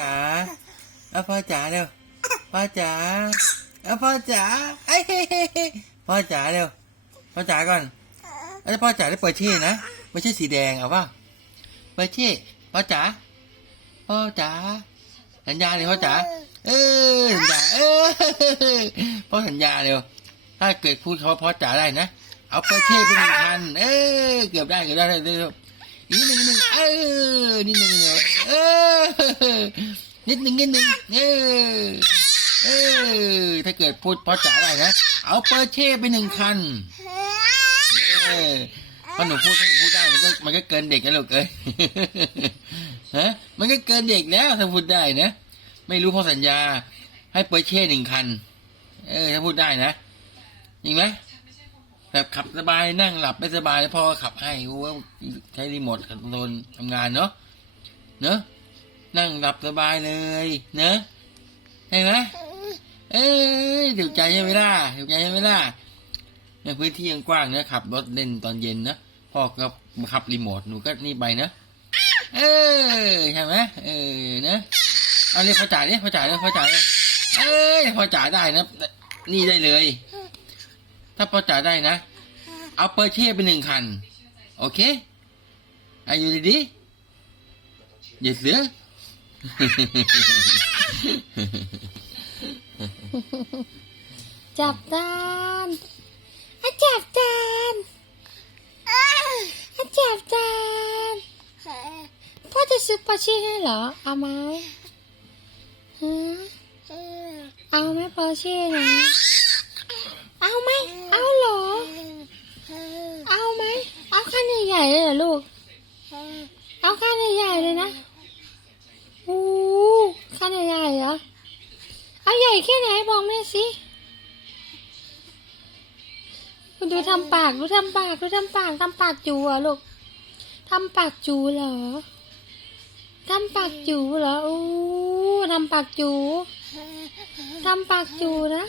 จ๋าเอาพ่อจ๋าเร็ว พ่อจ๋าเอาพ่อจ๋าเอ้ยเฮ้ยพ่อจ๋าเร็ว พ่อจ๋าก่อนแล้วพ่อจ๋าได้เปิดชี่นะ ไม่ใช่สีแดงเอาเปล่าเปิดชี่พ่อจ๋า พ่อจ๋า สัญญาเลยพ่อจ๋า เออสัญญาเออพ่อสัญญาเร็ว ถ้าเกิดพูดเขาว่าพ่อจ๋าได้นะ เอาเปิดชี่ไปหนึ่งคันเออ เกือบได้เกือบได้เร็วๆอีกนิดหนึ่งนิดหนึ่งเออนิดหนึ่งนิดหนึ่ง เออนิดหนึ่งนิดหนึ่งเออเออถ้าเกิดพูดพอจ๋าได้นะ เอาเปอร์เช่ไปหนึ่งคันเออพอหนูพูดถ้าหนูพูดได้มันก็มันก็เกินเด็กแล้วลูกเอ้ยฮะมันก็เกินเด็กแล้วถ้าพูดได้นะ ไม่รู้พอสัญญา ให้เปอร์เช่หนึ่งคัน เออ ถ้าพูดได้นะจริงไหมแบบขับสบายนั่งหลับไม่สบายแล้วพ่อขับให้โอ้ใช้รีโมทคอนโทรลทำงานเนาะ เนอะนั่งหลับสบายเลยเนอะเห็นไหมเอ้ยถูกใจใช่ไหมล่ะถูกใจใช่ไหมล่ะในพื้นที่ยังกว้างเนะขับรถเล่นตอนเย็นนะพ่อก็ขับรีโมทหนูก็นี่ไปนะเออใช่ไหมเออนะเอาเรียกพ่อจ๋าเนี่ยพ่อจ๋าเนี่ยพ่อจ๋าเนี่ยเอ้ยพ่อจ๋าได้นะ นี่ได้เลย ถ้าพ่อจ๋าได้นะ เอาเปอร์เช่ไปหนึ่งคัน โอเคอายุดีๆ Yes, sir. จับจานอะจับจานอะจับจานพ่อจะซื้อปาชี่ให้เหรอ เอาไหมฮะเอาไหมปาชี่นะเอาไหมเอาเหรอ เอาไหม เอาขั้นใหญ่ๆเลยเหรอลูก เอาขั้นใหญ่ๆเลยนะโอ้ขั้นใหญ่ๆเหรอ เอาใหญ่ แค่ไหนบอกแม่สิคุณดูทำปากดูทำปากดูทำปากทำปากจูเหรอลูกทำปากจูเหรอทำปากจูเหรออู้ทำปากจูทำปากจูนะ